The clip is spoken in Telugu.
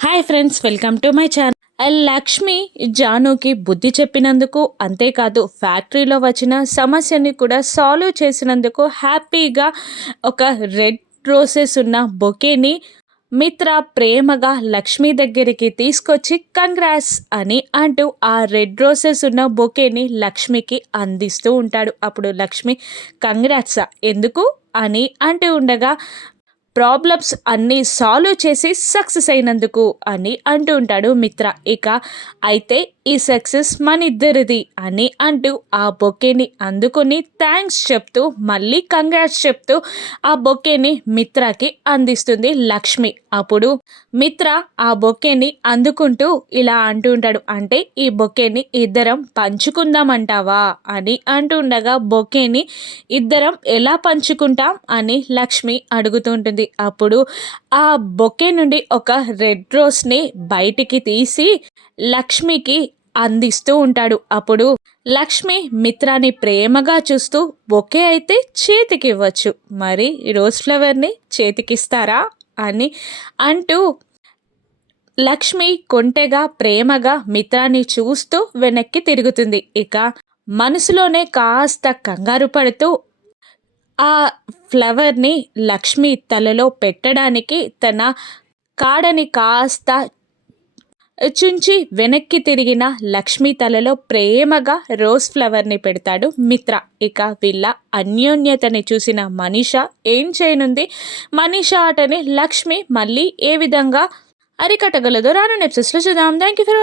Hi friends welcome to my channel Lakshmi జానుకి బుద్ధి చెప్పినందుకు అంతేకాదు ఫ్యాక్టరీలో వచ్చిన సమస్యని కూడా సాల్వ్ చేసినందుకు హ్యాపీగా ఒక రెడ్ రోసెస్ ఉన్న బొకేని మిత్ర ప్రేమగా లక్ష్మి దగ్గరికి తీసుకొచ్చి కంగ్రాస్ అని అంటూ ఆ రెడ్ రోసెస్ ఉన్న బొకేని లక్ష్మికి అందిస్తూ ఉంటాడు. అప్పుడు లక్ష్మి కంగ్రాట్సా ఎందుకు? అని అంటూ ఉండగా ప్రాబ్లమ్స్ అన్నీ సాల్వ్ చేసి సక్సెస్ అయినందుకు అని అంటూ ఉంటాడు మిత్ర. ఇక అయితే ఈ సక్సెస్ మన ఇద్దరిది అని అంటూ ఆ బొకేని అందుకుని థ్యాంక్స్ చెప్తూ మళ్ళీ కంగ్రాట్స్ చెప్తూ ఆ బొకేని మిత్రకి అందిస్తుంది లక్ష్మి. అప్పుడు మిత్ర ఆ బొకేని అందుకుంటూ ఇలా అంటూ ఉంటాడు అంటే ఈ బొకేని ఇద్దరం పంచుకుందామంటావా అని అంటుండగా బొకేని ఇద్దరం ఎలా పంచుకుంటాం అని లక్ష్మి అడుగుతుంటుంది అప్పుడు ఆ బొకే నుండి ఒక రెడ్ రోస్ని బయటికి తీసి లక్ష్మికి అందిస్తూ ఉంటాడు. అప్పుడు లక్ష్మి మిత్రాన్ని ప్రేమగా చూస్తూ బొకే అయితే చేతికి ఇవ్వచ్చు. మరి రోజ్ ఫ్లవర్ని చేతికిస్తారా? అని అంటూ లక్ష్మి కొంటెగా ప్రేమగా మిత్రాన్ని చూస్తూ వెనక్కి తిరుగుతుంది. ఇక మనసులోనే కాస్త కంగారు పడుతూ ఆ ఫ్లవర్ని లక్ష్మి తలలో పెట్టడానికి తన కాడని కాస్త చుంచి వెనక్కి తిరిగిన లక్ష్మి తలలో ప్రేమగా రోజ్ ఫ్లవర్ని పెడతాడు మిత్ర. ఇక వీళ్ళ అన్యోన్యతని చూసిన మనీష ఏం చేయనుంది? మనీష ఆటని లక్ష్మి మళ్ళీ ఏ విధంగా అరికట్టగలదో రాను నెప్సెస్లో చూద్దాం. Thank you for